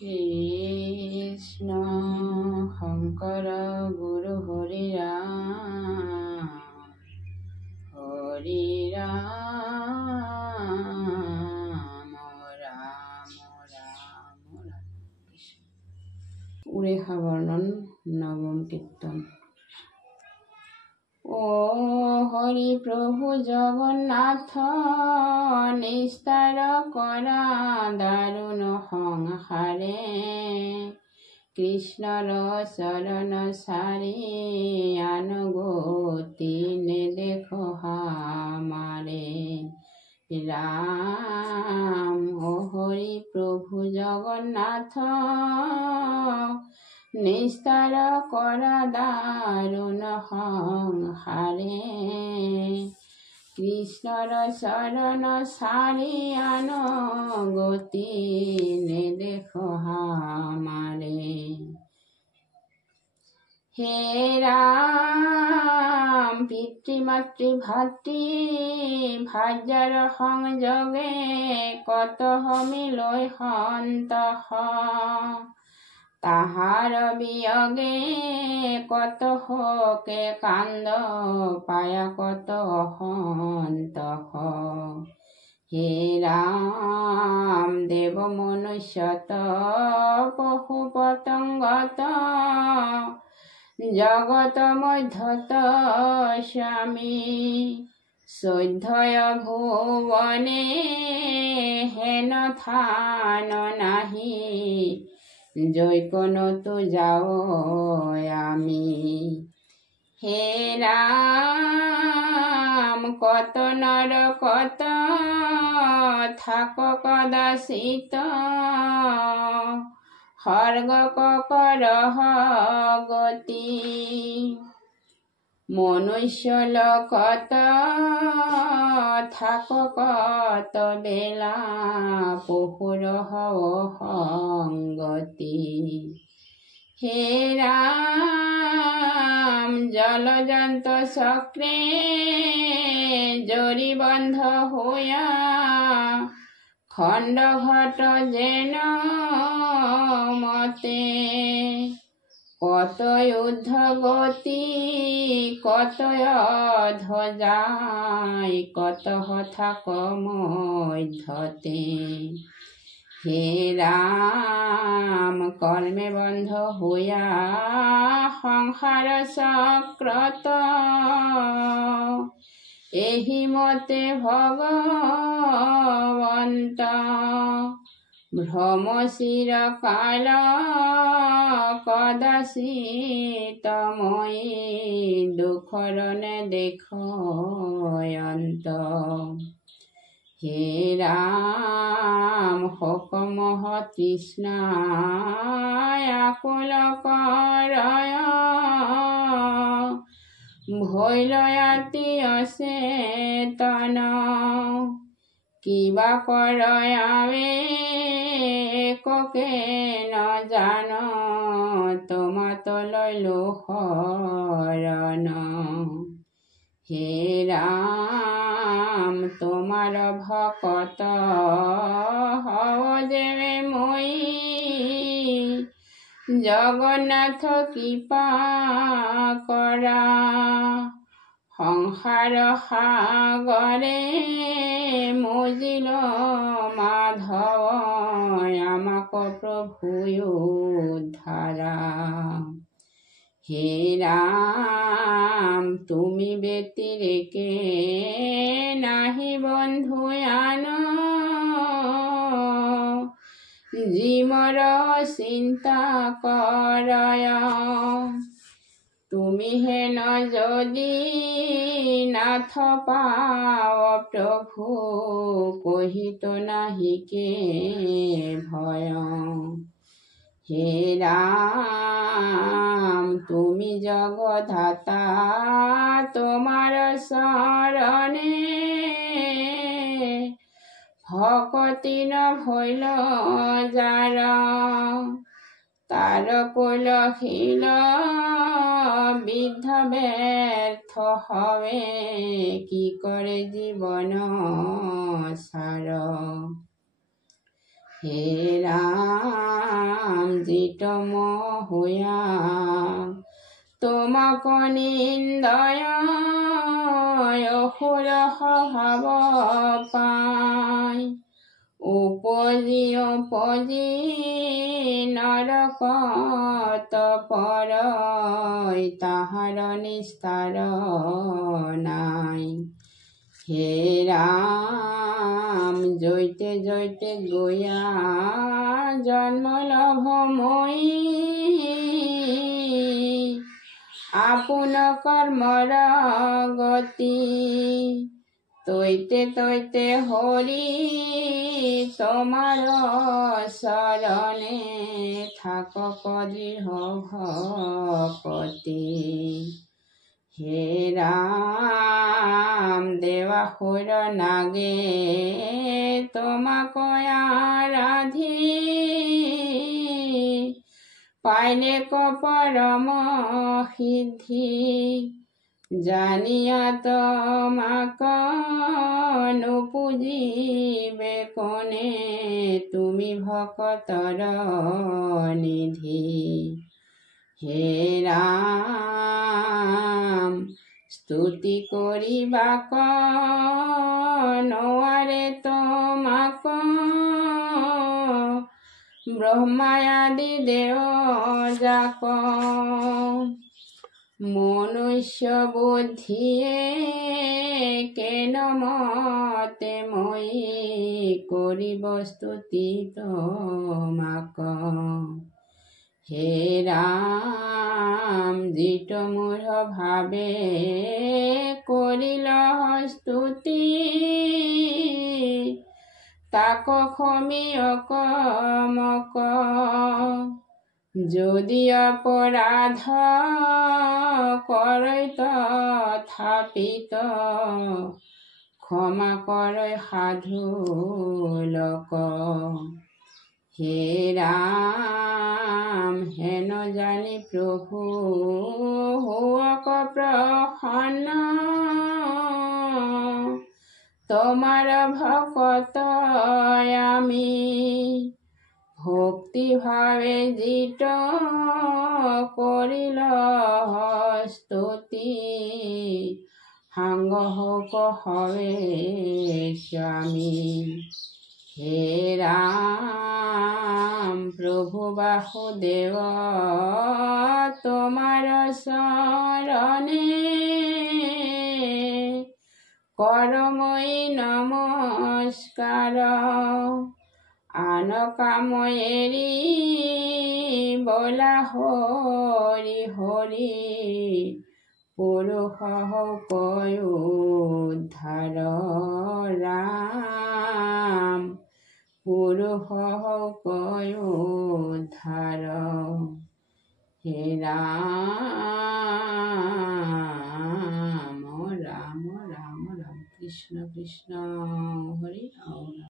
কৃষ্ণ শঙ্কৰ গুৰু হৰি ৰাম হৰি ৰাম ৰাম ৰাম ৰাম। উৰেষা বৰ্ণন নৱম কীৰ্তন। ও হৰি প্ৰভু জগন্নাথ, নিস্তাৰ কৰা দাৰুণ সংসাৰে, কৃষ্ণৰ চৰণ চাৰি আন গতি নেদেখ হামাৰে ৰাম। ও হৰি প্ৰভু জগন্নাথ, নিস্তাৰ কৰা দাৰুণ সংসাৰে, কৃষ্ণৰ চৰণ চাৰি আন গতি নেদেখ হামাৰে। হে ৰাম, পিতৃ মাতৃ ভাতৃ ভাৰ্যাৰ সংযোগে, কত মিলৈ সন্তহ, তাহাৰ বিয়োগে কত শোকে কান্দ পায়া কত অসন্তোষ। হে ৰাম, দেৱ মনুষ্যত পশু পতংগত, জগত মধ্যত স্বামী, চৈধ্যয় ভুৱনে হেন থান নাহি, জৈকোনতো যাও আমি। হে ৰাম, কত নৰ কত থাক কদাচিত, স্বৰ্গ কৰহ গতি, মনুষ্য লোকত থাক কত বেলা, পশুৰ হও সংগতি। হে ৰাম, জলজন্ত চক্ৰে জৰি বন্ধ হোয়া, খণ্ড ঘট যেন মতে, কত ঊৰ্ধ্ব গতি কত অধ যায়, কত থাক মধ্যতে। হে ৰাম, কৰ্মে বন্ধ হোয়া সংসাৰ চক্ৰত, এহি মতে ভগৱন্ত, ভ্ৰম চিৰকাল কদাচিত মই, দুখৰ নেদেখ অন্ত। হে ৰাম, শোক মোহ তৃষ্ণায় আকুল কৰয়, ভৈলয়াতি অচেতন, কিবা কৰয়াৱে একোকে নজান, তোমাতলৈ লো শৰণ। হে ৰাম, তোমাৰ ভকত হও যেবে মই, জগন্নাথ কৃপা কৰা, সংসাৰ সাগৰে মজিল মাধৱ, আমাক প্ৰভু উদ্ধাৰা। হে ৰাম, তুমি ব্যতিৰেকে নাহি বন্ধু আন, যি মোৰ চিন্তা কৰয়, তুমি হেন যদি নাথ পাৱ প্ৰভু, কহিত নাহিকে ভয়। হে ৰাম, তুমি জগধাতা তোমার চরণে, ভকতি ন ভৈল যার, তার কুলশীল বৃদ্ধ ব্যর্থ হবে, কি করে জীবন সার। হে রাম তাক নিন্দয় অসুর স্বভাৱ পায়। উপজি নৰকত পৰয় তাহাৰ নিস্তাৰ নাই। হে ৰাম জৈতে জৈতে গয়া জন্ম লভ মই, আপোন কৰ্মৰ গতি তৈতে তৈতে হৰি তোমাৰ চৰণে থাকক দৃঢ় ভকতি। হে ৰাম দেৱাসুৰ নাগে তোমাক আৰাধি, পাইলে পৰম সিদ্ধি। জানিয়া তোমাক নুপুজিবে কোনে, তুমি ভকতৰ নিধি। হে ৰাম স্তুতি কৰিবাক নোৱাৰে তোমাক, ব্ৰহ্মাদি দেৱ যাক। মনুষ্য বুদ্ধিয়ে কেন মতে মই কৰিব স্তুতি তোমাক। হে ৰাম যিত মূঢ় ভাৱে কৰিল স্তুতি, তাক ক্ষমি অকমক। যদি অপৰাধ কৰৈ তথাপিত, ক্ষমা কৰৈ সাধু লোক। হে ৰাম হেন জানি প্ৰভু হোৱক প্ৰসন্ন, তোমাৰ ভকত আমি ভক্তি ভাৱে জিত কৰিল স্তুতি, সাংগ হৌক হৱে স্বামী। হে ৰাম প্ৰভু বাসুদেৱ তোমাৰ চৰণে কৰ মই নমস্কাৰ। আন কাম এৰি বলা হৰি হৰি, পুৰুষ হৌক উদ্ধাৰ। ৰাম পুৰুষ হৌক উদ্ধাৰ। হে ৰাম ৰাম ৰাম ৰাম কৃষ্ণ কৃষ্ণ হৰি।